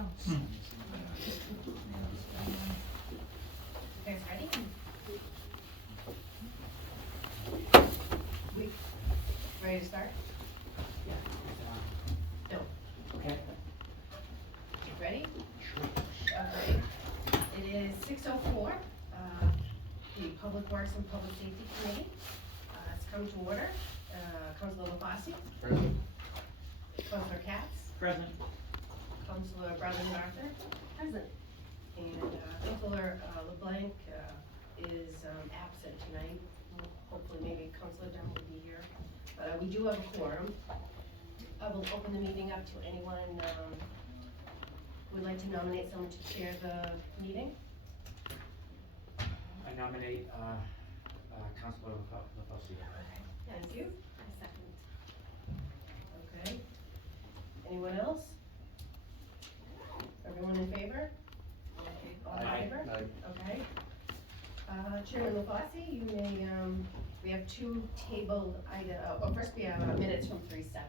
go. You guys ready? Ready to start? No. Okay. Ready? Okay. It is 6:04. The Public Works and Public Safety Committee has come to order. Councilor LaFosse, Present. Councilor Katz, Present. Councilor Brotherton Arthur, present. And Councilor LeBlanc is absent tonight. Hopefully maybe Councilor Dunn will be here. But we do have a quorum. I will open the meeting up to anyone who would like to nominate someone to chair the meeting. I nominate Councilor LaFosse. Thank you. I second. Okay. Anyone else? Everyone in favor? All in Aye. favor? Aye. Okay. Chairman LaFosse, you may, we have two tabled first we have minutes from 3/7.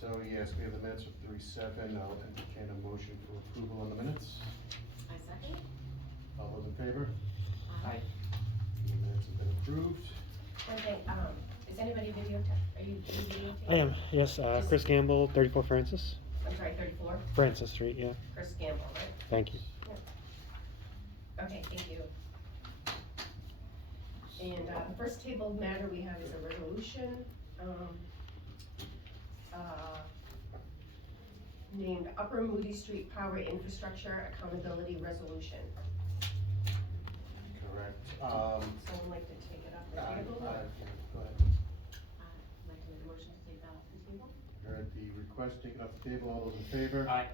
So yes, we have the minutes of 3/7. I'll entertain a motion for approval on the minutes. I second. All those in favor? Aye. The minutes have been approved. One thing, is anybody videotape? Are you videotaping? I am, yes, Chris Gamble, 34 Francis. I'm sorry, 34? Francis Street, yeah. Chris Gamble, right? Thank you. Okay, thank you. And the first tabled matter we have is a resolution named Upper Moody Street Power Infrastructure Accountability Resolution. Correct. Someone like to take it off the table? Go ahead. I'd like to make a motion to take that off the table. Heard the request, take it off the table. All those in favor? Aye.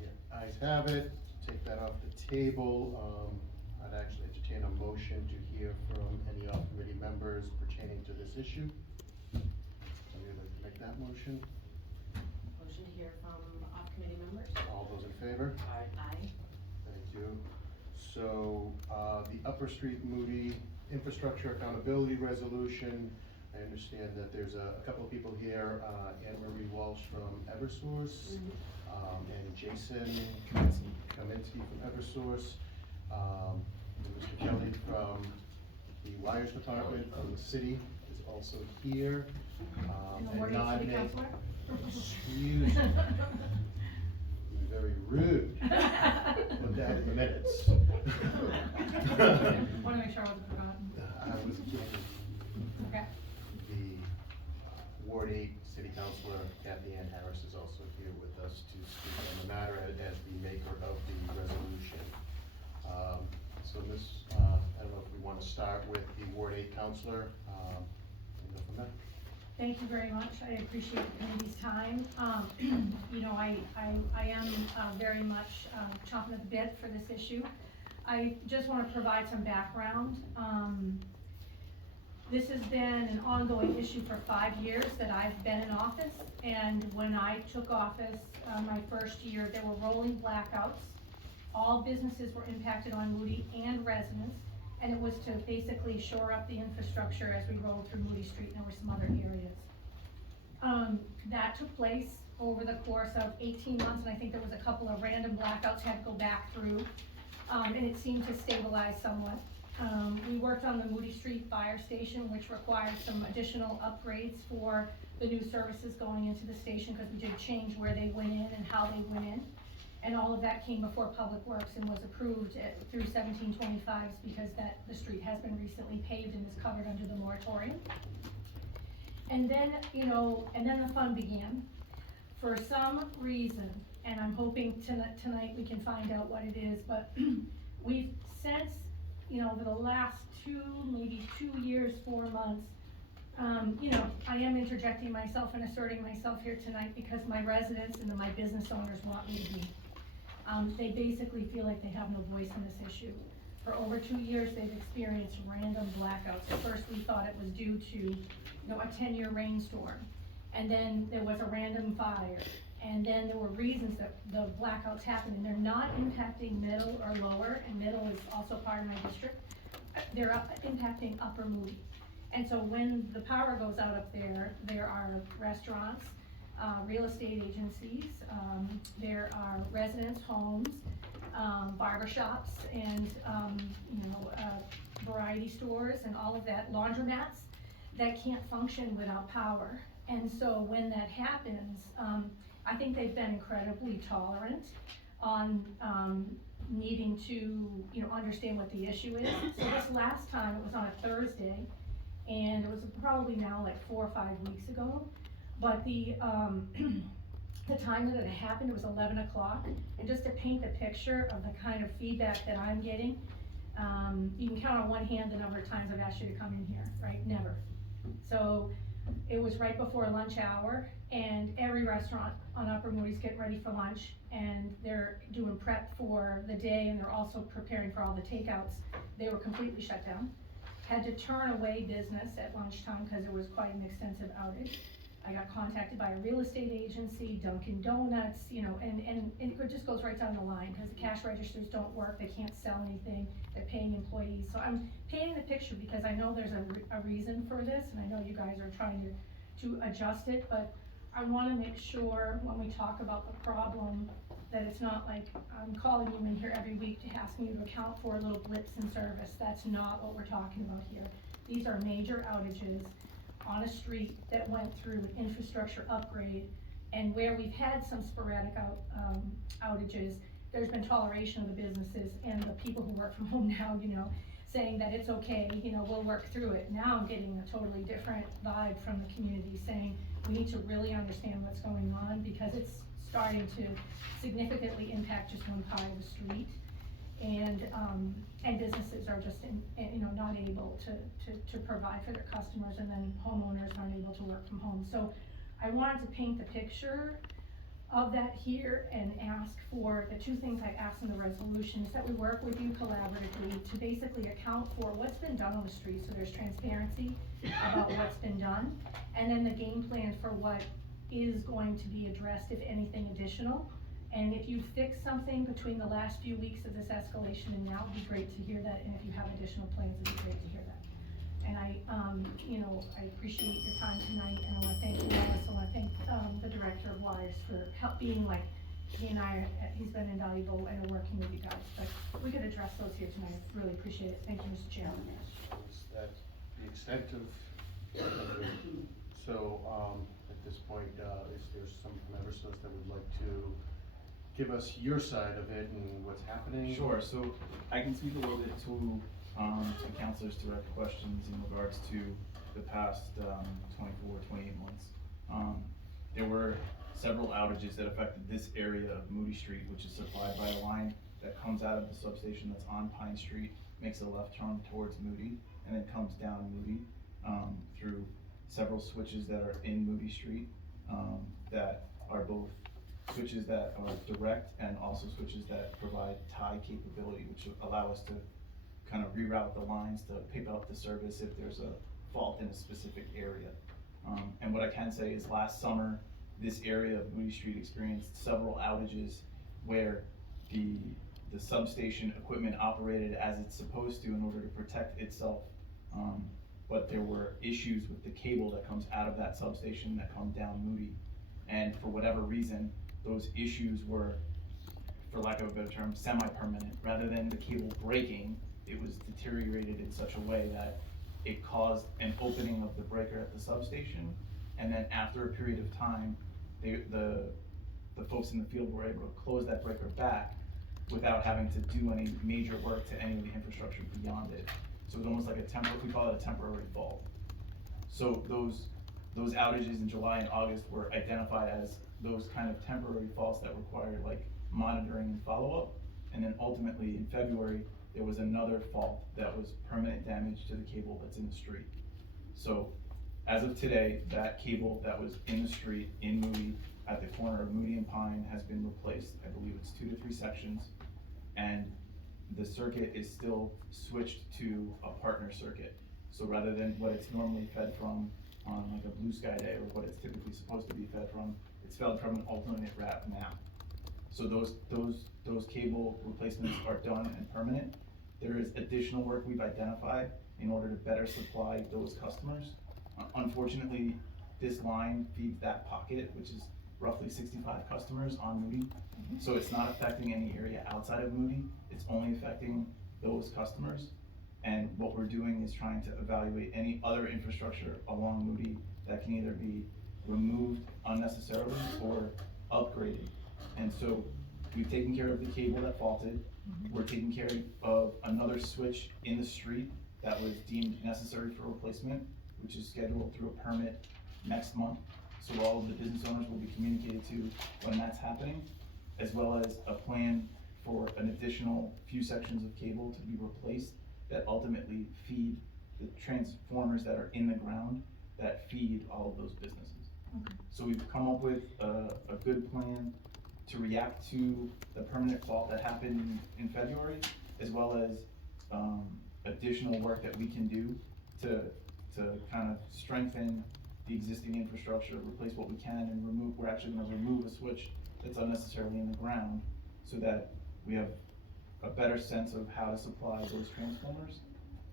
Yeah, ayes have it. Take that off the table. I'd actually entertain a motion to hear from any off-committee members pertaining to this issue. Somebody like to make that motion? Motion to hear from off-committee members. All those in favor? Aye. Aye. Thank you. So, the Upper Street Moody Infrastructure Accountability Resolution, I understand that there's a couple of people here, Anne Marie Walsh from Eversource, and Jason Kaminsky from Eversource, and Mr. Kelly from the Wires Department from the city is also here. And the and Warden City non-na- Councilor? Excuse me. Very rude. Put that in the minutes. Want to make sure I wasn't forgotten. I was kidding. Okay. The Ward 8 City Councilor Kathy Ann Harris is also here with us to speak on the matter as the maker of the resolution. So this, I don't know if we want to start with the Ward 8 Councilor, and go from there. Thank you very much. I appreciate the committee's time. You know, I am very much chomping at the bit for this issue. I just want to provide some background. This has been an ongoing issue for 5 years that I've been in office, and when I took office my first year, there were rolling blackouts. All businesses were impacted on Moody and residents, and it was to basically shore up the infrastructure as we rolled through Moody Street, and there were some other areas. That took place over the course of 18 months, and I think there was a couple of random blackouts had to go back through, and it seemed to stabilize somewhat. We worked on the Moody Street Fire Station, which required some additional upgrades for the new services going into the station, because we did change where they went in and how they went in. And all of that came before Public Works and was approved through 1725s, because the street has been recently paved and is covered under the moratorium. And then, you know, and then the fun began. For some reason, and I'm hoping tonight we can find out what it is, but we've since, you know, over the last maybe 2 years, 4 months, you know, I am interjecting myself and asserting myself here tonight because my residents and my business owners want me to be. They basically feel like they have no voice in this issue. For over 2 years, they've experienced random blackouts. At first, we thought it was due to, you know, a 10-year rainstorm. And then there was a random fire. And then there were reasons that the blackouts happened, and they're not impacting middle or lower, and middle is also part of my district. They're impacting Upper Moody. And so when the power goes out up there, there are restaurants, real estate agencies, there are residence homes, barber shops, and, variety stores and all of that, laundromats that can't function without power. And so when that happens, I think they've been incredibly tolerant on, needing to, understand what the issue is. So this last time, it was on a Thursday, and it was probably now like 4 or 5 weeks ago. But the, the time that it happened, it was 11 o'clock. And just to paint the picture of the kind of feedback that I'm getting, you can count on one hand the number of times I've asked you to come in here, right? Never. So it was right before lunch hour, and every restaurant on Upper Moody's getting ready for lunch, and they're doing prep for the day, and they're also preparing for all the takeouts. They were completely shut down. Had to turn away business at lunchtime because there was quite an extensive outage. I got contacted by a real estate agency, Dunkin' Donuts, and it just goes right down the line, because the cash registers don't work, they can't sell anything, they're paying employees. So I'm painting the picture because I know there's a reason for this, and I know you guys are trying to adjust it, but I wanna make sure when we talk about the problem, that it's not like I'm calling you in here every week to ask you to account for little blips in service. That's not what we're talking about here. These are major outages on a street that went through an infrastructure upgrade, and where we've had some sporadic outages, there's been toleration of the businesses and the people who work from home now, saying that it's okay, we'll work through it. Now I'm getting a totally different vibe from the community, saying we need to really understand what's going on, because it's starting to significantly impact just one part of the street. And businesses are just not able to provide for their customers, and then homeowners aren't able to work from home. So I wanted to paint the picture of that here and ask for the two things I asked in the resolution, is that we work with you collaboratively to basically account for what's been done on the street, so there's transparency about what's been done, and then the game plan for what is going to be addressed, if anything additional. And if you fix something between the last few weeks of this escalation and now, it'd be great to hear that, and if you have additional plans, it'd be great to hear that. And I appreciate your time tonight, and I wanna thank you, Lois, I wanna thank, the director of WISE for being like, he and I, he's been invaluable, and are working with you guys, but we could address those here tonight, I really appreciate it, thank you, Mr. Chairman. Is that the extent of, so, at this point, is there some members of us that would like to give us your side of it and what's happening? Sure, so I can speak a little bit to the councilors' direct questions in regards to the past 24, 28 months. There were several outages that affected this area of Moody Street, which is supplied by a line that comes out of the substation that's on Pine Street, makes a left turn towards Moody, and then comes down Moody through several switches that are in Moody Street that are both switches that are direct and also switches that provide tie capability, which allow us to kind of reroute the lines to pick up the service if there's a fault in a specific area. And what I can say is last summer, this area of Moody Street experienced several outages where the substation equipment operated as it's supposed to in order to protect itself. But there were issues with the cable that comes out of that substation that come down Moody. And for whatever reason, those issues were, for lack of a better term, semi-permanent. Rather than the cable breaking, it was deteriorated in such a way that it caused an opening of the breaker at the substation, and then after a period of time, the folks in the field were able to close that breaker back without having to do any major work to any of the infrastructure beyond it. So it was almost like we call it a temporary fault. So those outages in July and August were identified as those kind of temporary faults that required like monitoring and follow-up. And then ultimately in February, there was another fault that was permanent damage to the cable that's in the street. So as of today, that cable that was in the street in Moody at the corner of Moody and Pine has been replaced. I believe it's 2 to 3 sections. And the circuit is still switched to a partner circuit. So rather than what it's normally fed from on like a blue sky day or what it's typically supposed to be fed from, it's fed from an alternate route now. So those cable replacements are done and permanent. There is additional work we've identified in order to better supply those customers. Unfortunately, this line feeds that pocket, which is roughly 65 customers on Moody. So it's not affecting any area outside of Moody, it's only affecting those customers. And what we're doing is trying to evaluate any other infrastructure along Moody that can either be removed unnecessarily or upgraded. And so we've taken care of the cable that faulted. We're taking care of another switch in the street that was deemed necessary for replacement, which is scheduled through a permit next month. So all of the business owners will be communicated to when that's happening, as well as a plan for an additional few sections of cable to be replaced that ultimately feed the transformers that are in the ground that feed all of those businesses. Okay. So we've come up with a good plan to react to the permanent fault that happened in February, as well as additional work that we can do to kind of strengthen the existing infrastructure, replace what we can, and remove, we're actually gonna remove a switch that's unnecessarily in the ground so that we have a better sense of how to supply those transformers.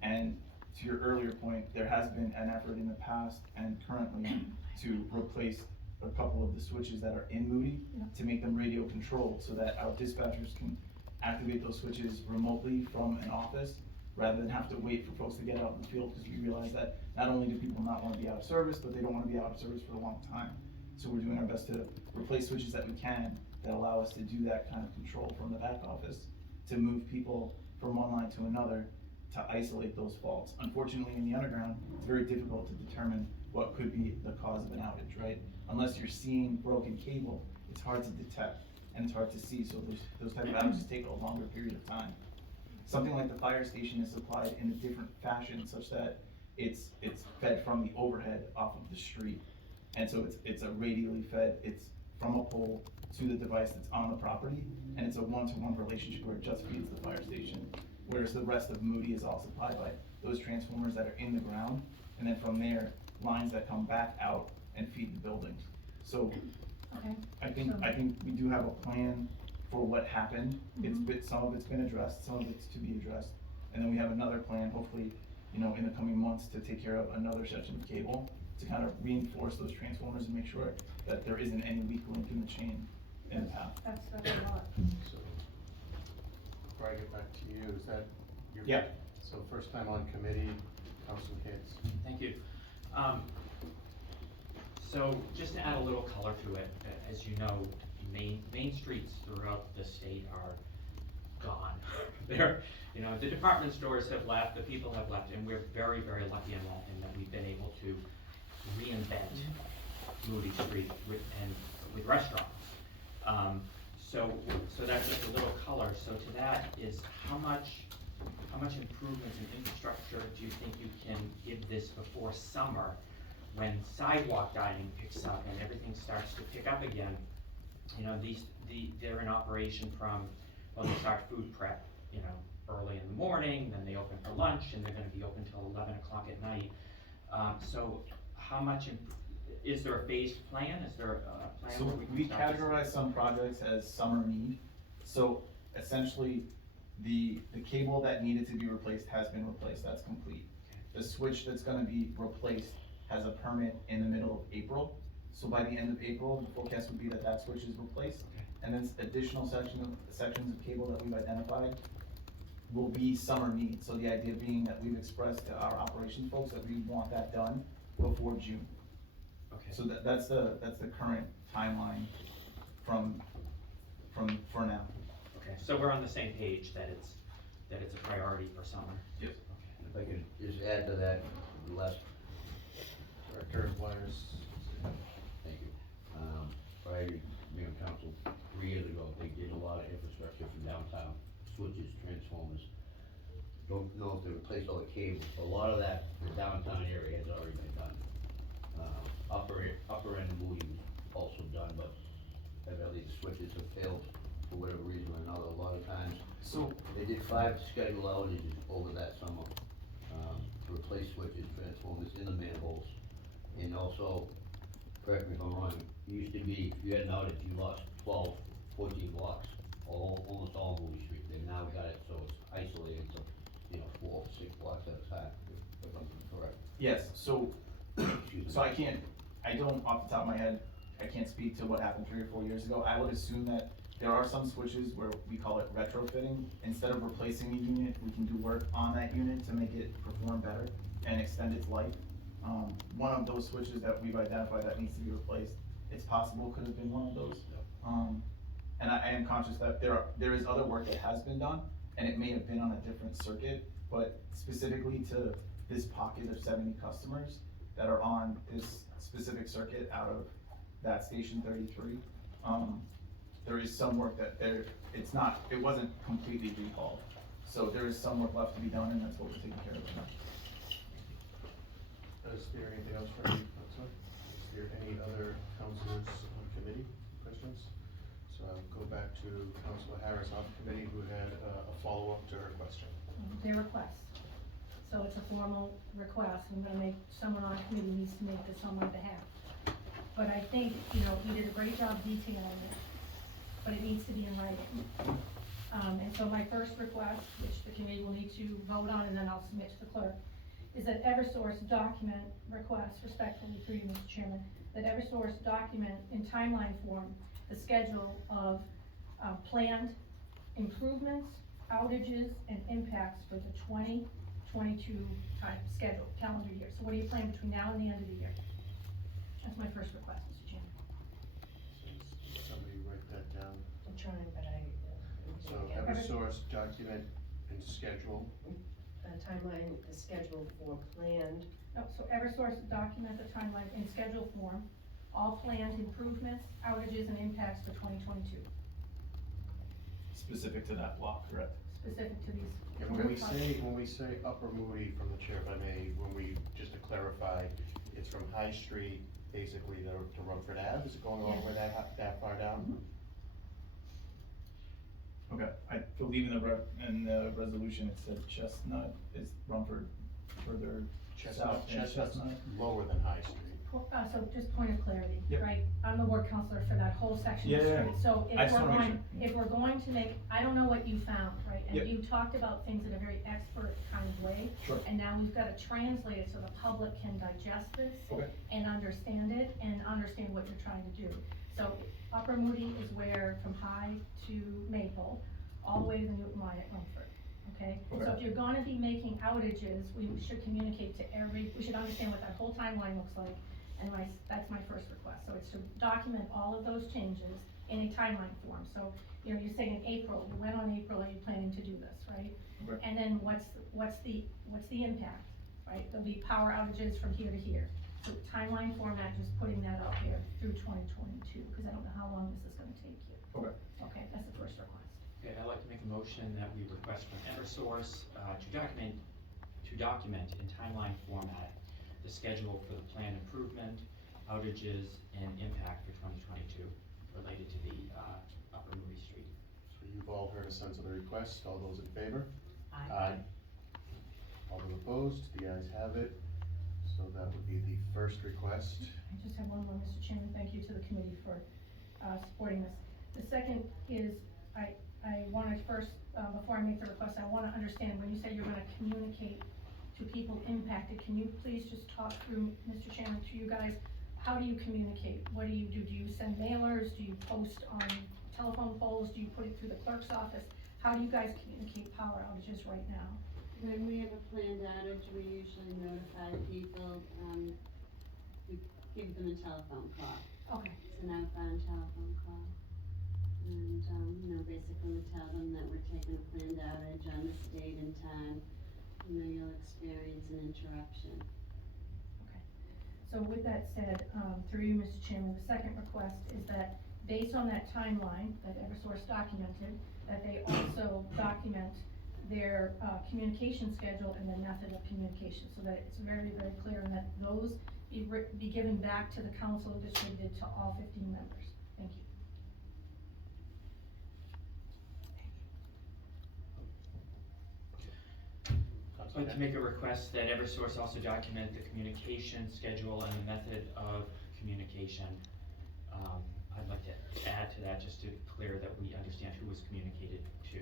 And to your earlier point, there has been an effort in the past and currently to replace a couple of the switches that are in Moody to make them radio controlled so that our dispatchers can activate those switches remotely from an office rather than have to wait for folks to get out in the field, because we realize that not only do people not want to be out of service, but they don't want to be out of service for a long time. So we're doing our best to replace switches that we can that allow us to do that kind of control from the back office, to move people from one line to another, to isolate those faults. Unfortunately, in the underground, it's very difficult to determine what could be the cause of an outage, right? Unless you're seeing broken cable, it's hard to detect and it's hard to see, so those type of outages take a longer period of time. Something like the fire station is supplied in a different fashion such that it's fed from the overhead off of the street. And so it's a radially fed, it's from a pole to the device that's on the property, and it's a one-to-one relationship where it just feeds the fire station. Whereas the rest of Moody is all supplied by those transformers that are in the ground, and then from there, lines that come back out and feed the buildings. So Okay. I think we do have a plan for what happened. Some of it's been addressed, some of it's to be addressed. And then we have another plan, hopefully, in the coming months, to take care of another section of cable to kind of reinforce those transformers and make sure that there isn't any weak link in the chain in the path. That's a lot. So, before I get back to you, is that your? Yeah. So first time on committee, Councilman Cates. Thank you. So just to add a little color to it, as you know, main streets throughout the state are gone. They're, the department stores have left, the people have left, and we're very, very lucky in that we've been able to reinvent Moody Street with restaurants. So that's just a little color. So to that is how much improvements in infrastructure do you think you can give this before summer, when sidewalk dining picks up and everything starts to pick up again? They're in operation from, they start food prep, early in the morning, then they open for lunch, and they're gonna be open till 11 o'clock at night. So how much, is there a phased plan? Is there a plan? So where can we start to see- categorize some projects as summer need. So essentially, the cable that needed to be replaced has been replaced, that's complete. The switch that's gonna be replaced has a permit in the middle of April. So by the end of April, the forecast would be that switch is replaced. Okay. And then additional sections of cable that we've identified will be summer needs. So the idea being that we've expressed to our operations folks that we want that done before June. Okay. So that's the current timeline for now. Okay, so we're on the same page that it's a priority for summer. Yes. If I could just add to that, Director of Wires. thank you. Prior to being on council 3 years ago, they did a lot of infrastructure for downtown, switches, transformers. Don't know if they replaced all the cables, but a lot of that, the downtown area has already been done. Upper end of Moody was also done, but evidently the switches have failed for whatever reason or another. A lot of times, So they did 5 scheduled outages over that summer, to replace switches, transformers in the manholes. And also, correct me if I'm wrong, it used to be, if you had an outage, you lost 12, 14 blocks, almost all Moody Street. And now we got it, so it's isolated to, 4 or 6 blocks at a time, if I'm correct. yes, so Excuse me. So I I don't, off the top of my head, I can't speak to what happened 3 or 4 years ago. I would assume that there are some switches where we call it retrofitting. Instead of replacing a unit, we can do work on that unit to make it perform better and extend its life. One of those switches that we've identified that needs to be replaced, it's possible could have been one of those. And I am conscious that there is other work that has been done, and it may have been on a different circuit, but specifically to this pocket of 70 customers that are on this specific circuit out of that station 33, there is some work that it wasn't completely recalled. So there is some work left to be done, and that's what we're taking care of now. Is there anything else for any, is there any other councilors on committee questions? So I'll go back to Councilor Harris off committee who had a follow-up to her question. Their request. So it's a formal request, I'm gonna make, someone on committee needs to make this on my behalf. But I think, you did a great job detailing it, but it needs to be in writing. And so my first request, which the committee will need to vote on and then I'll submit to the clerk, is that Eversource document request respectfully through you, Mr. Chairman, that Eversource document in timeline form the schedule of planned improvements, outages, and impacts for the 2022 time schedule, calendar year. So what do you plan between now and the end of the year? That's my first request, Mr. Chairman. Somebody write that down. I'm trying, but I. So Eversource document and schedule. The timeline, the schedule for planned, No, so Eversource document the timeline in schedule form, all planned improvements, outages, and impacts for 2022, Specific to that block, correct? specific to these. And when we say Upper Moody from the chair, if I may, just to clarify, it's from High Street, basically to Rumford Ave, is it going all the way that far down? Okay, I believe in the resolution, it said Chestnut is Rumford further south than Chestnut's Chestnut. lower than High Street. So just point of clarity, Yep. right? I'm the ward counselor for that whole section of the Yeah, street. So I just wanna make sure. if we're going to make, I don't know what you found, right? Yep. And you talked about things in a very expert kind of way. Sure. And now we've got to translate it so the public can digest this. Okay. And understand it and understand what you're trying to do. So Upper Moody is where from High to Maple, all the way to the Newton line at Rumford, okay? So Okay. if you're gonna be making outages, we should communicate to we should understand what that whole timeline looks like. And that's my first request, so it's to document all of those changes in a timeline form. So, you're saying in April, when on April are you planning to do this, right? Okay. And then what's the impact, right? There'll be power outages from here to here. So timeline format, just putting that out here through 2022, because I don't know how long this is gonna take you. Okay. Okay, that's the first request. Okay, I'd like to make a motion that we request from Eversource, to document in timeline format the schedule for the planned improvement, outages, and impact for 2022 related to the, Upper Moody Street. So you've all heard a sense of the request, all those in favor? Aye. All those opposed, the ayes have it, so that would be the first request. I just have one more, Mr. Chairman, thank you to the committee for, supporting this. The second is, I wanted first, before I make the request, I wanna understand, when you say you're gonna communicate to people impacted, can you please just talk through, Mr. Chairman, to you guys, how do you communicate? What do you do? Do you send mailers? Do you post on telephone poles? Do you put it through the clerk's office? How do you guys communicate power outages right now? When we have a planned outage, we usually notify people, we give them a telephone call. Okay, It's an outbound telephone call. And, basically we tell them that we're taking a planned outage on this date and time. You'll experience an interruption. okay. So with that said, through you, Mr. Chairman, the second request is that based on that timeline that Eversource documented, that they also document their, communication schedule and the method of communication, so that it's very, very clear and that those be given back to the council, distributed to all 15 members. Thank you. I'd like to make a request that Eversource also document the communication schedule and the method of communication. I'd like to add to that, just to be clear that we understand who was communicated to,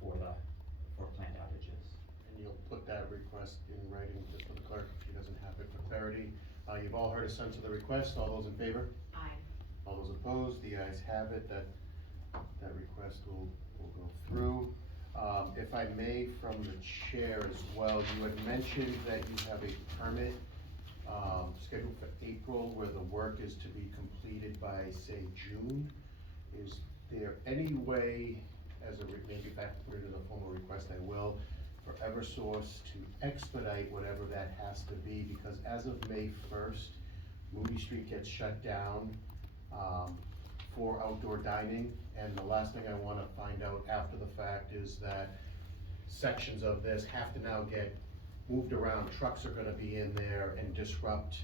for planned outages. And you'll put that request in writing just for the clerk if she doesn't have it for clarity. You've all heard a sense of the request, all those in favor? Aye. All those opposed, the ayes have it, that request will go through. If I may, from the chair as well, you had mentioned that you have a permit, scheduled for April where the work is to be completed by, say, June. Is there any way, maybe if I have to put it in a formal request, I will, for Eversource to expedite whatever that has to be, because as of May 1st, Moody Street gets shut down for outdoor dining, and the last thing I wanna find out after the fact is that sections of this have to now get moved around, trucks are gonna be in there and disrupt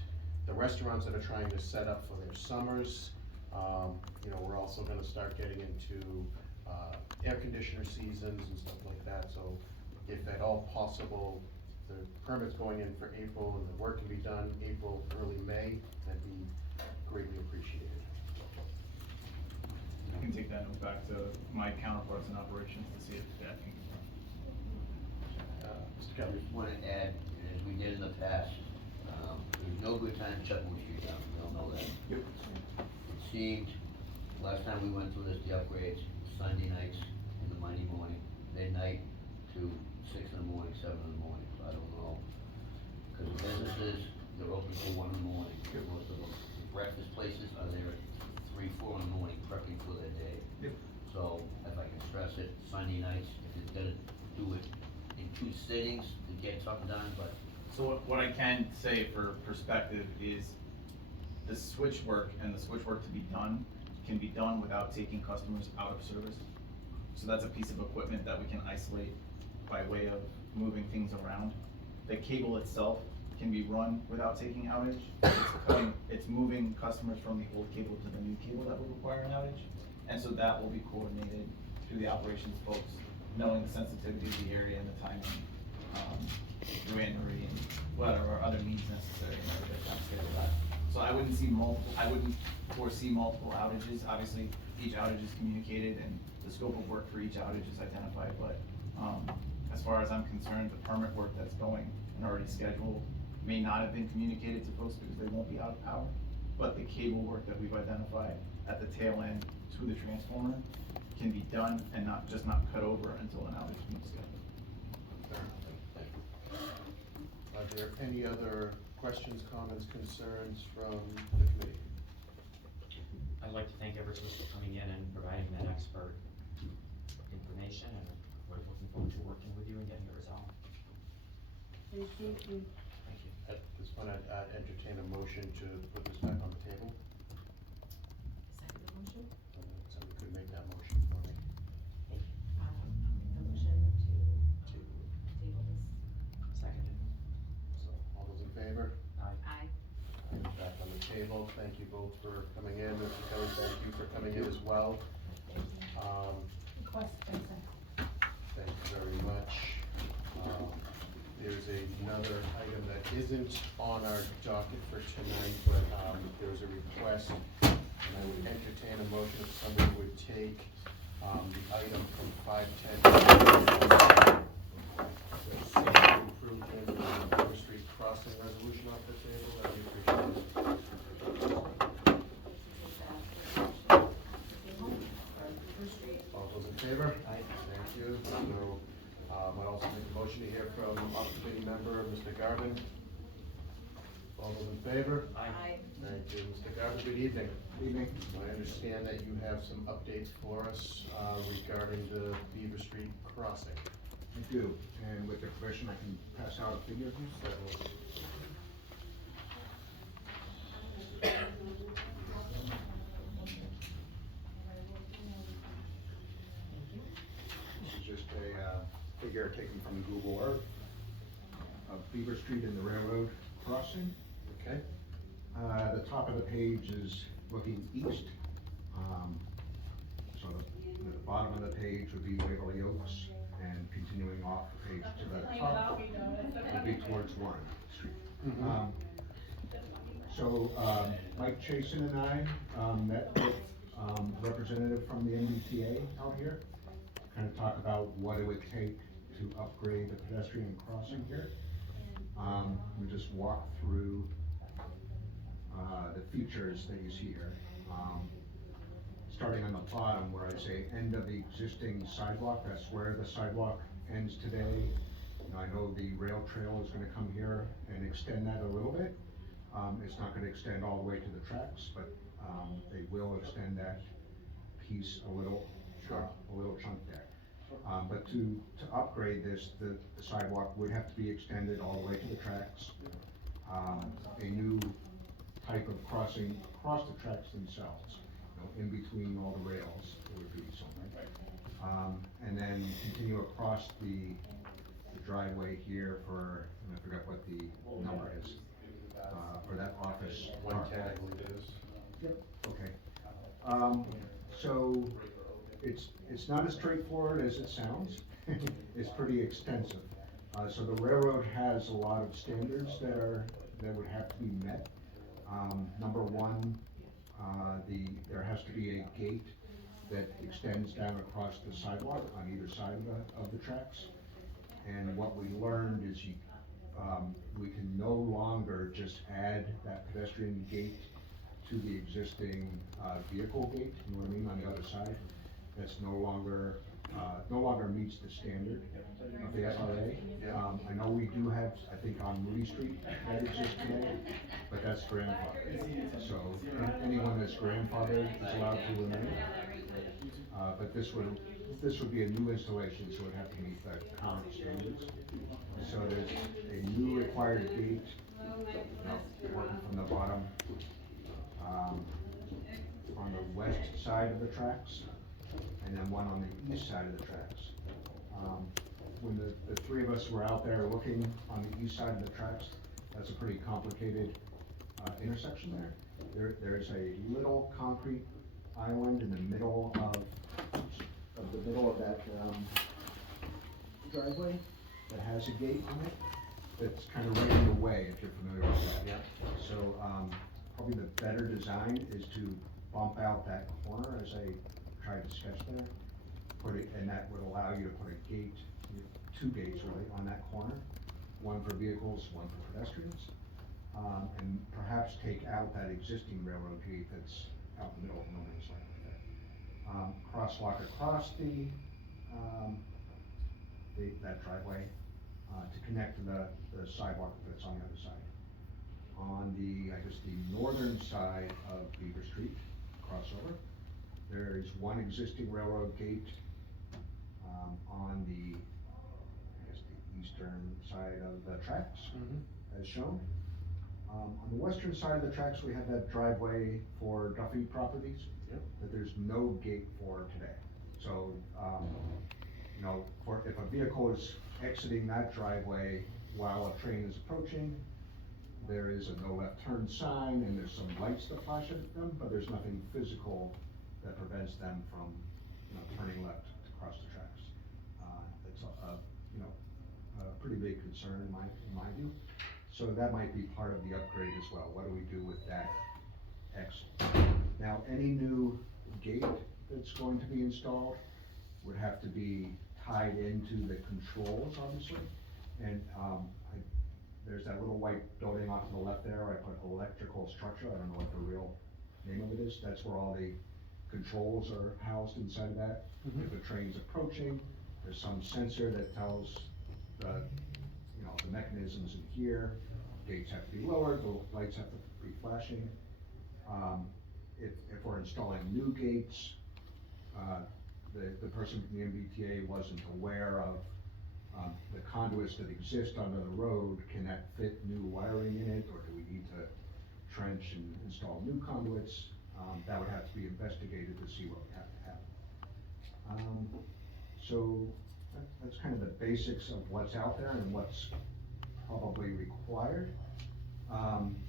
the restaurants that are trying to set up for their summers. You know, we're also gonna start getting into air conditioner seasons and stuff like that, so if at all possible, the permit's going in for April and the work can be done April, early May, that'd be greatly appreciated. I can take that note back to my counterparts in operations to see if that can be done. Mr. I Kelly? just wanna add, as we did in the past, there's no good time to shut Moody Street down, we all know that. Yep. It seemed, last time we went through this, the upgrades, Sunday nights in the Monday morning, midnight to 6 in the morning, 7 in the morning, so I don't know. Cause the businesses, they're open till 1 in the morning, most of them. The breakfast places are there at 3, 4 in the morning prepping for their day. Yep. So, if I can stress it, Sunday nights, if it's gonna do it in 2 sittings to get something done, but So what I can say for perspective is the switch work and the switch work to be done can be done without taking customers out of service. So that's a piece of equipment that we can isolate by way of moving things around. The cable itself can be run without taking outage. It's moving customers from the old cable to the new cable that would require an outage. And so that will be coordinated through the operations folks, knowing the sensitivity of the area and the timing, through Anne Marie and whatever other needs necessary in order to get that scheduled out. So I wouldn't foresee multiple outages. Obviously, each outage is communicated and the scope of work for each outage is identified, but, as far as I'm concerned, the permit work that's going and already scheduled may not have been communicated to folks because they won't be out of power, but the cable work that we've identified at the tail end to the transformer can be done and not cut over until an outage being scheduled. Are there any other questions, comments, concerns from the committee? I'd like to thank Eversource for coming in and providing that expert information, and we're looking forward to working with you and getting it resolved. Thank you. Thank you. At this point, I'd entertain a motion to put this back on the table. Second motion? Somebody could make that motion for me. The motion to table this. Seconded. So, all those in favor? Aye. Aye. Back on the table. Thank you both for coming in. Mr. Kelly, thank you for coming in as well. Request consent. Thank you very much. There's another item that isn't on our docket for tonight, but there's a request, and I would entertain a motion if somebody would take the item from 510. Improvement of River Street Crossing resolution off the table, that'd be appreciated. All those in favor? Aye. Thank you. So, I'd also make a motion to hear from off-committee member, Mr. Garvin. All those in favor? Aye. Thank you, Mr. Garvin, good evening. Good evening. I understand that you have some updates for us regarding the Beaver Street crossing. I do, and with the permission, I can pass out a figure. This is just a figure taken from Google Earth of Beaver Street and the railroad crossing. Okay? The top of the page is looking east. So the bottom of the page would be Waverly Oaks, and continuing off the page to the top would be towards Warren Street. So Mike Chasen and I met with representative from the MBTA out here, kind of talk about what it would take to upgrade the pedestrian crossing here. We just walked through the features that you see here. Starting on the bottom where I say end of the existing sidewalk, that's where the sidewalk ends today. I know the rail trail is gonna come here and extend that a little bit. It's not gonna extend all the way to the tracks, but, they will extend that piece a little chunk there. But to upgrade this, the sidewalk would have to be extended all the way to the tracks. A new type of crossing across the tracks themselves, in between all the rails, it would be something. And then continue across the driveway here for, and I forgot what the number is, for that office. 110, I believe it is. Yep, okay. So it's not as straightforward as it sounds. It's pretty extensive. So the railroad has a lot of standards that would have to be met. Number one, there has to be a gate that extends down across the sidewalk on either side of the tracks. And what we learned is we can no longer just add that pedestrian gate to the existing vehicle gate, you know what I mean, on the other side. That's no longer meets the standard of the FRA. I know we do have, I think on Moody Street, that exists today, but that's grandfathered. So anyone that's grandfathered is allowed to remain. But this would be a new installation, so it would have to meet the current standards. So there's a new required gate, working from the bottom, on the west side of the tracks, and then one on the east side of the tracks. When the three of us were out there looking on the east side of the tracks, that's a pretty complicated intersection there. There's a little concrete island in the middle of that driveway that has a gate on it that's kind of right in the way, if you're familiar with that. Yeah. So probably the better design is to bump out that corner, as I tried to sketch there, and that would allow you to put a gate, two gates really, on that corner, one for vehicles, one for pedestrians, and perhaps take out that existing railroad gate that's out in the middle of no man's land there. Crosswalk across that driveway to connect to the sidewalk that's on the other side. On the northern side of Beaver Street, crossover, there is one existing railroad gate on the eastern side of the tracks, as shown. On the western side of the tracks, we have that driveway for Duffy Properties that there's no gate for today. So, if a vehicle is exiting that driveway while a train is approaching, there is a no left turn sign and there's some lights that flash at them, but there's nothing physical that prevents them from, turning left to cross the tracks. It's a pretty big concern in my view. So that might be part of the upgrade as well. What do we do with that exit? Now, any new gate that's going to be installed would have to be tied into the controls, obviously. And there's that little white building off to the left there. I put electrical structure. I don't know what the real name of it is. That's where all the controls are housed inside of that. If a train's approaching, there's some sensor that tells the mechanisms in here. Gates have to be lowered, the lights have to be flashing. If we're installing new gates, the person from the MBTA wasn't aware of the conduits that exist under the road. Can that fit new wiring in it, or do we need to trench and install new conduits? That would have to be investigated to see what would have to happen. So that's kind of the basics of what's out there and what's probably required.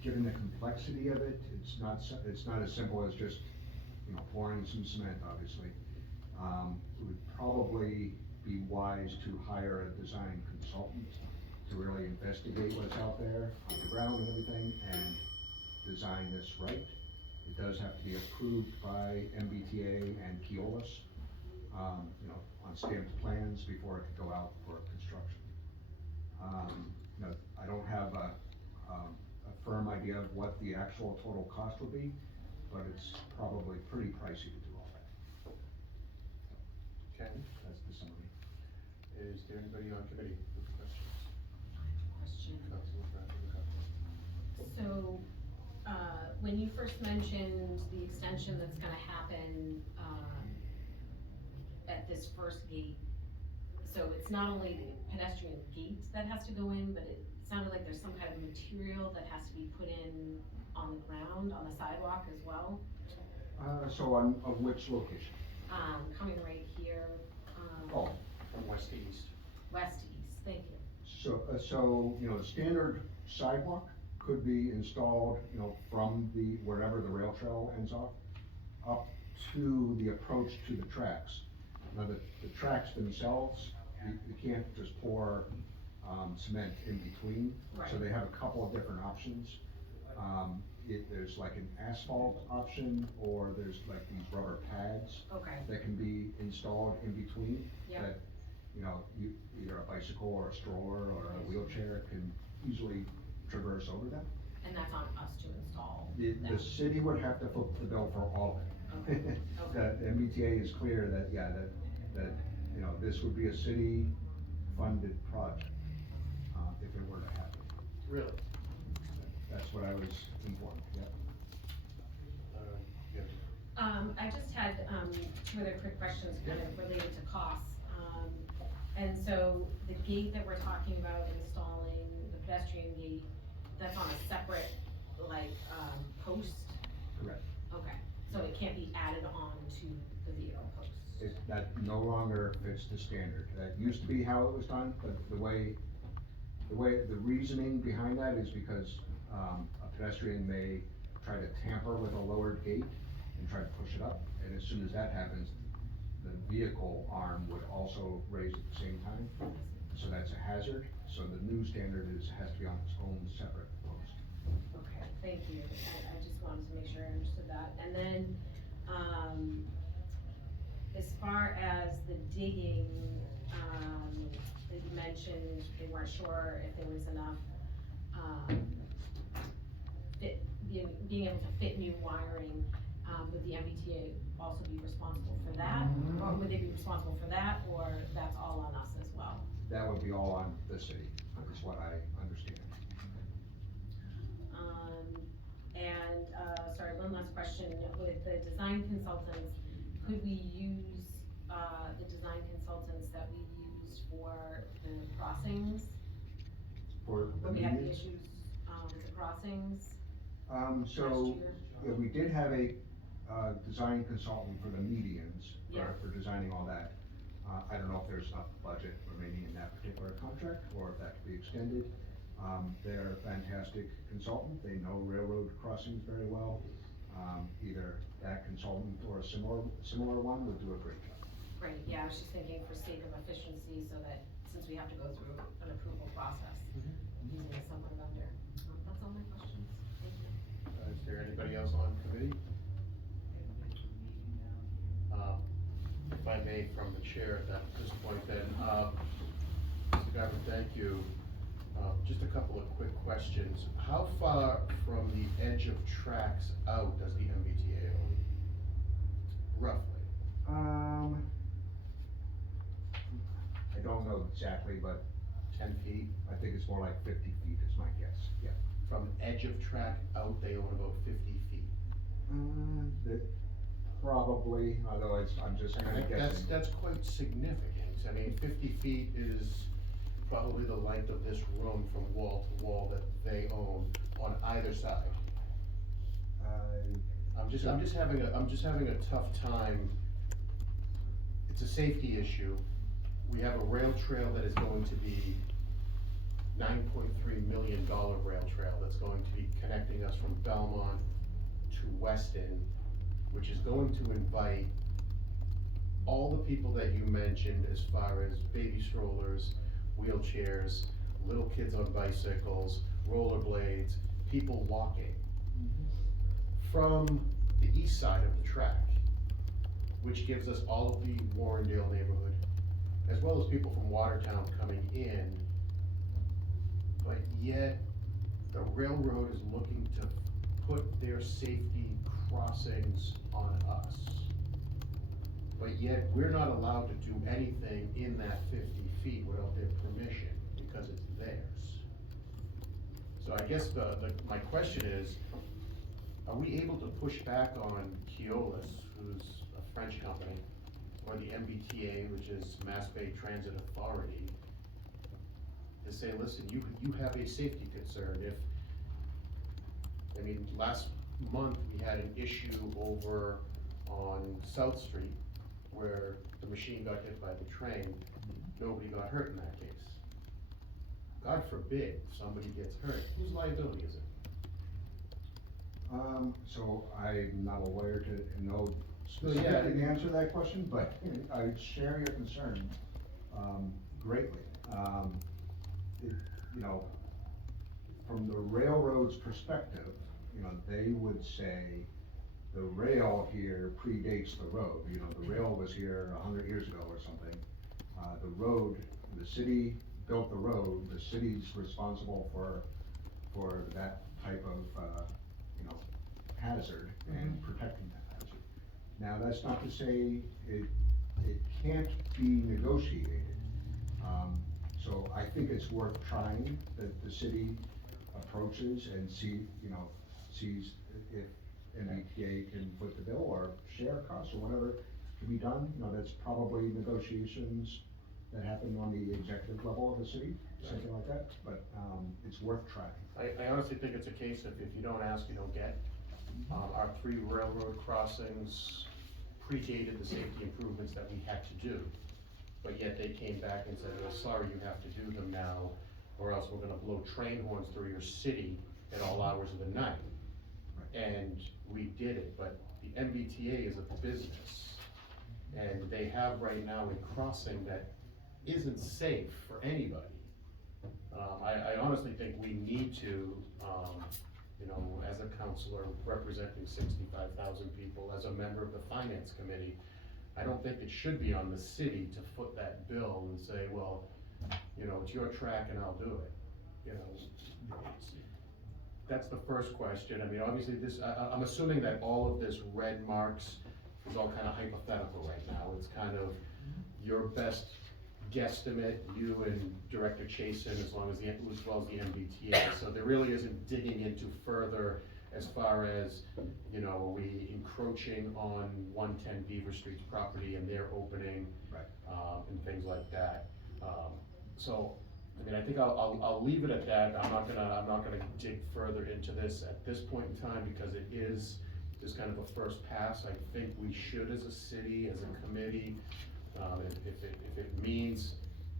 Given the complexity of it, it's not as simple as just pouring some cement, obviously. It would probably be wise to hire a design consultant to really investigate what's out there on the ground and everything and design this right. It does have to be approved by MBTA and Keolis, on stamped plans before it could go out for construction. I don't have a firm idea of what the actual total cost would be, but it's probably pretty pricey to do all that. Ken, That's the summary. is there anybody on committee with questions? Question. Councilor Bradley MacArthur. So, when you first mentioned the extension that's gonna happen, at this first gate, so it's not only the pedestrian gate that has to go in, but it sounded like there's some kind of material that has to be put in on the ground, on the sidewalk as well, So on which location? coming right here, Oh, From west to east. west to east, thank you. so, you know, the standard sidewalk could be installed, you know, from wherever the rail trail ends off, up to the approach to the tracks. Now, the tracks themselves, you can't just pour, cement in between. So Right. they have a couple of different options. There's like an asphalt option, or there's like these rubber pads Okay, that can be installed in between. Yeah. That, you know, either a bicycle or a stroller or a wheelchair can easily traverse over them. and that's on us to install The that. city would have to foot the bill for all of it. Okay, okay. The MBTA is clear that, yeah, that, you know, this would be a city-funded project, if it were to happen. Really? That's what I was informed, yeah. Yeah. I just had, two other quick questions kind of related to costs. And so the gate that we're talking about installing, the pedestrian gate, that's on a separate, like, post? Correct. Okay, so it can't be added on to the VO post? That no longer fits the standard. That used to be how it was done, but the reasoning behind that is because, a pedestrian may try to tamper with a lowered gate and try to push it up, and as soon as that happens, the vehicle arm would also raise at the same time, so that's a hazard. So the new standard has to be on its own separate post. Okay, thank you. I just wanted to make sure I understood that. And then, as far as the digging, that you mentioned, they weren't sure if there was enough, being able to fit new wiring, would the MBTA also be responsible for that? Or would they be responsible for that, or that's all on us as well? That would be all on the city, is what I understand. Sorry, one last question, with the design consultants, could we use, the design consultants that we used for the crossings? For the When we had the medians? issues, with the crossings So, last year? yeah, we did have a, design consultant for the medians, Yeah. for designing all that. I don't know if there's enough budget remaining in that particular contract, or if that could be extended. They're a fantastic consultant, they know railroad crossings very well. Either that consultant or a similar one would do a great job. Great, yeah, I was just thinking for sake of efficiency, so that, since we have to go through an approval process, using a similar vendor. That's all my questions, thank you. Is there anybody else on committee? If I may, from the chair at this point then, Mr. Garvin, thank you. Just a couple of quick questions. How far from the edge of tracks out does the MBTA own? Roughly? I don't know exactly, but 10 feet? I think it's more like 50 feet is my guess, yeah. From edge of track out, they own about 50 feet. That probably, although I'm just And I kinda think guessing. that's quite significant. I mean, 50 feet is probably the length of this room from wall to wall that they own on either side. I'm just having a tough time. It's a safety issue. We have a rail trail that is going to be $9.3 million rail trail that's going to be connecting us from Belmont to Weston, which is going to invite all the people that you mentioned as far as baby strollers, wheelchairs, little kids on bicycles, rollerblades, people walking from the east side of the track, which gives us all of the Warrendale neighborhood, as well as people from Watertown coming in. But yet, the railroad is looking to put their safety crossings on us. But yet, we're not allowed to do anything in that 50 feet without their permission, because it's theirs. So I guess my question is, are we able to push back on Keolis, who's a French company, or the MBTA, which is Mass Bay Transit Authority, to say, listen, you have a safety concern? Last month, we had an issue over on South Street where the machine got hit by the train. Nobody got hurt in that case. God forbid somebody gets hurt, whose liability is it? So I'm not a lawyer to know So, yeah. specifically the answer to that question, but I share your concern, greatly. You know, from the railroad's perspective, you know, they would say the rail here predates the road. You know, the rail was here 100 years ago or something. The road, the city built the road, the city's responsible for that type of, you know, hazard and protecting that hazard. Now, that's not to say it can't be negotiated. So I think it's worth trying, that the city approaches and sees if MBTA can foot the bill or share costs or whatever can be done. You know, that's probably negotiations that happen on the executive level of the city, something like that, but, it's worth trying. I honestly think it's a case of if you don't ask, you don't get. Our 3 railroad crossings predated the safety improvements that we had to do. But yet they came back and said, well, sorry, you have to do them now, or else we're gonna blow train horns through your city at all hours of the night. And we did it, but the MBTA is a business. And they have right now a crossing that isn't safe for anybody. I honestly think we need to, you know, as a counselor representing 65,000 people, as a member of the finance committee, I don't think it should be on the city to foot that bill and say, well, you know, it's your track and I'll do it. You know, that's the first question. I mean, obviously I'm assuming that all of this red marks is all kind of hypothetical right now. It's kind of your best guesstimate, you and Director Chasen, as well as the MBTA. So there really isn't digging into further as far as, you know, are we encroaching on 110 Beaver Street's property and their opening, Right. And things like that. So, I mean, I think I'll leave it at that. I'm not gonna dig further into this at this point in time, because it is just kind of a first pass. I think we should, as a city, as a committee, if it means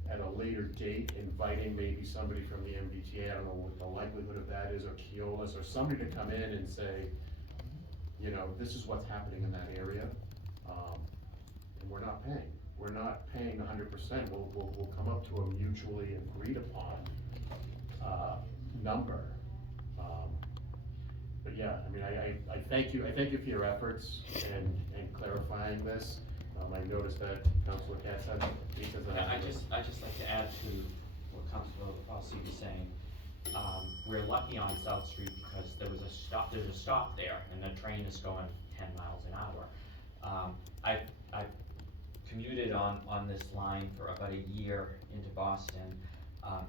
at a later date, inviting maybe somebody from the MBTA, I don't know what the likelihood of that is, or Keolis, or somebody to come in and say, you know, this is what's happening in that area, and we're not paying. We're not paying 100%, we'll come up to a mutually agreed upon, number. But yeah, I mean, I thank you for your efforts and clarifying this. I noticed that Councilor Katz has, I'd just like to add to what Councilor Fossey was saying. We're lucky on South Street because there's a stop there, and the train is going 10 miles an hour. I've commuted on this line for about a year into Boston.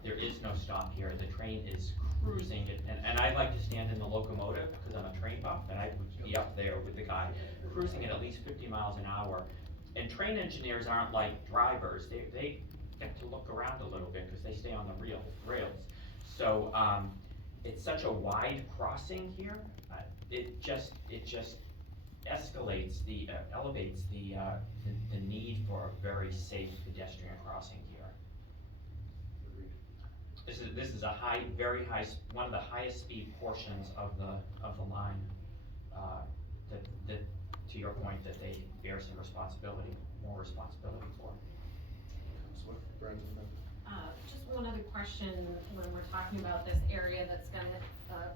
There is no stop here. The train is cruising, and I like to stand in the locomotive because I'm a train buff, and I would be up there with the guy cruising at least 50 miles an hour. And train engineers aren't like drivers. They get to look around a little bit because they stay on the rails. So it's such a wide crossing here. It just escalates elevates the need for a very safe pedestrian crossing here. This is a very high, one of the highest speed portions of the line. That to your point, that they bear some more responsibility for. Just one other question, when we're talking about this area that's gonna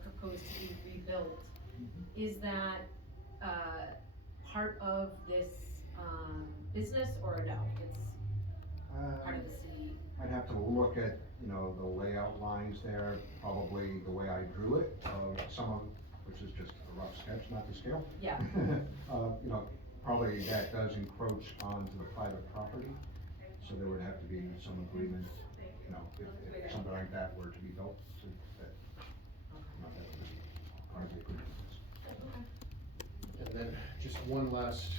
propose to be rebuilt, is that part of this business, or no, it's part of the city? I'd have to look at, you know, the layout lines there, probably the way I drew it, some of, which is just a rough sketch, not the scale. Yeah. You know, probably that does encroach onto the private property, so there would have to be some agreement, you know, if something like that were to be built, so that, you know, that would be part of the agreement. And then just one last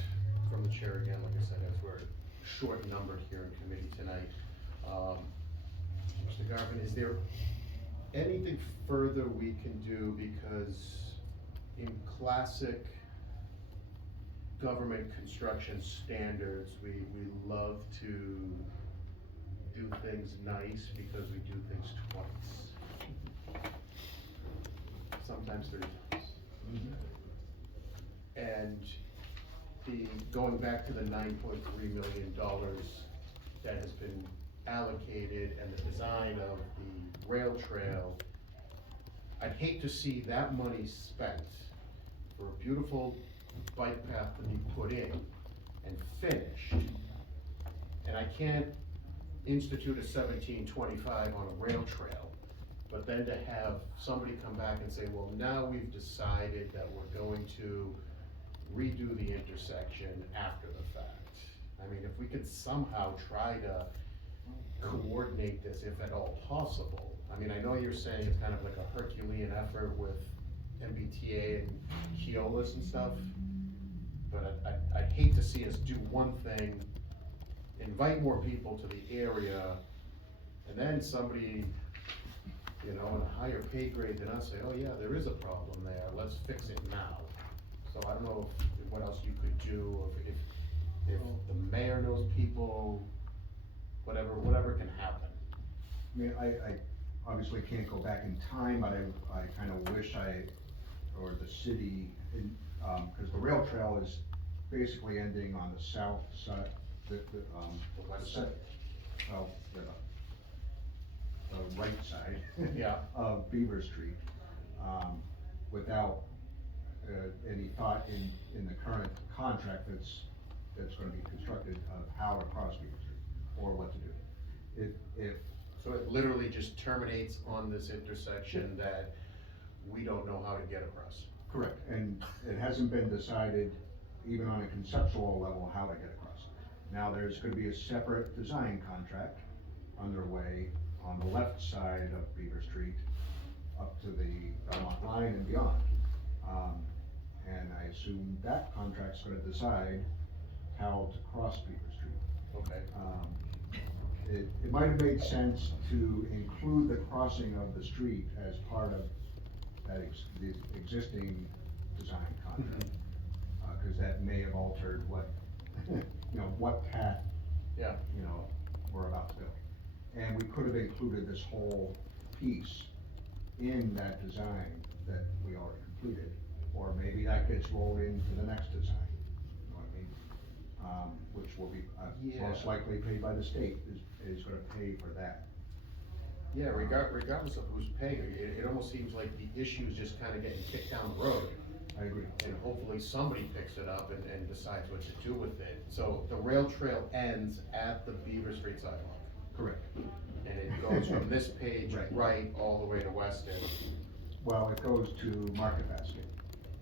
from the chair again, like I said, as we're short numbered here in committee tonight. Mr. Garvin, is there anything further we can do, because in classic government construction standards, we love to do things nice because we do things twice. Sometimes 3 times. And going back to the $9.3 million that has been allocated and the design of the rail trail, I'd hate to see that money spent for a beautiful bike path to be put in and finished. And I can't institute a 1725 on a rail trail, but then to have somebody come back and say, well, now we've decided that we're going to redo the intersection after the fact. I mean, if we could somehow try to coordinate this, if at all possible. I mean, I know you're saying it's kind of like a Herculean effort with MBTA and Keolis and stuff, but I'd hate to see us do one thing, invite more people to the area, and then somebody, you know, in a higher pay grade than us say, oh yeah, there is a problem there, let's fix it now. So I don't know what else you could do, or if the mayor knows people, whatever can happen. I mean, I obviously can't go back in time, but I kind of wish or the city, because the rail trail is basically ending on the south side, the west side. Well, the right side. Yeah. Of Beaver Street, without any thought in the current contract that's gonna be constructed of how to cross Beaver Street, or what to do. If So it literally just terminates on this intersection that we don't know how to get across. Correct, and it hasn't been decided, even on a conceptual level, how to get across. Now, there's gonna be a separate design contract underway on the left side of Beaver Street, up to the Belmont line and beyond. And I assume that contract's gonna decide how to cross Beaver Street. Okay. It might have made sense to include the crossing of the street as part of that the existing design contract. Cause that may have altered what, you know, what path, Yeah. you know, we're about to build. And we could have included this whole piece in that design that we already completed, or maybe that gets rolled into the next design, you know what I mean? Which will be, most likely paid by the state, is gonna pay for that. Yeah, regardless of who's paying, it almost seems like the issue is just kind of getting kicked down the road. I agree. And hopefully somebody picks it up and decides what to do with it. So the rail trail ends at the Beaver Street sidewalk. Correct. And it goes from this page right all the way to Weston. Well, it goes to Market Basket.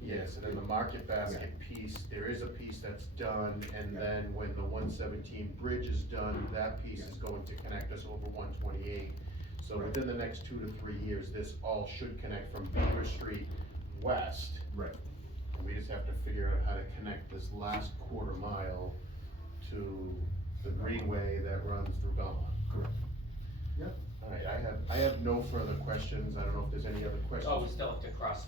Yes, and then the Market Basket piece, there is a piece that's done, and then when the 117 bridge is done, that piece is going to connect us over 128. So within the next 2 to 3 years, this all should connect from Beaver Street west. Right. And we just have to figure out how to connect this last quarter mile to the greenway that runs through Belmont. Correct. Yep. All right, I have no further questions. I don't know if there's any other questions. Oh, we still have to cross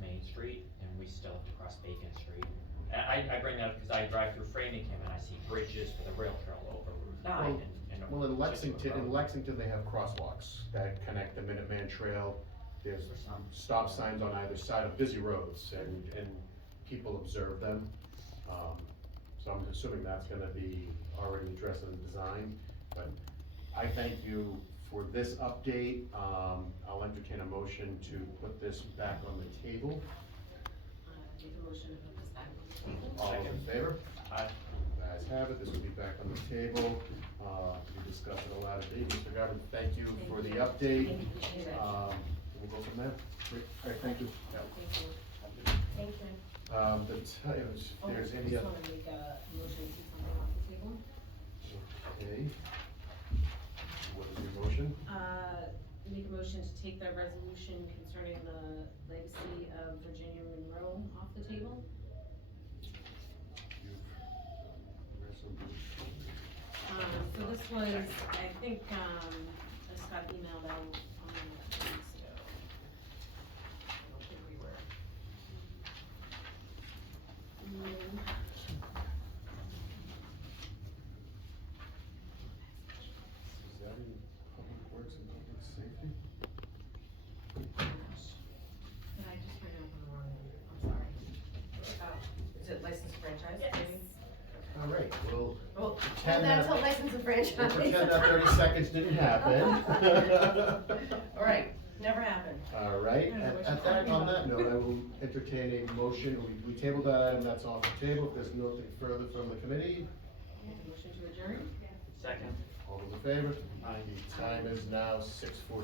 Main Street, and we still have to cross Bacon Street. And I bring that up because I drive through Framingham and I see bridges for the rail trail over Route 9 and. Well, in Lexington, they have crosswalks that connect the Minuteman Trail. There's stop signs on either side of busy roads, and people observe them. So I'm assuming that's gonna be already addressed in the design, but I thank you for this update. I'll entertain a motion to put this back on the table. Make a motion to put this back on the table. All in favor? Aye. ayes have it, this will be back on the table, we discussed it a lot of date. Mr. Garvin, thank you for the update. Thank you, appreciate it. We'll go from there. Great. All right, thank you. Thank you. Thank you. If Oh, there's I any just other, wanna make a motion to keep something off the table. okay. What is your motion? Make a motion to take the resolution concerning the legacy of Virginia Monroe off the table. So this was, I think, I just got emailed out, 2 weeks ago. I don't think we were. Is that in Public Works and Public Safety? Did I just bring it up on the wrong one? I'm sorry. Is it licensed franchise, maybe? All right, well, Well, Pretend that's that- a license and we'll franchise. pretend that 30 seconds didn't happen. All right, never happened. All right, I don't know what at you're that, talking on about. that note, I will entertain a motion, we tabled that item, that's off the table, if there's nothing further from the committee, Make a motion to adjourn? Second. all those in favor? Aye. The time is now 6:40.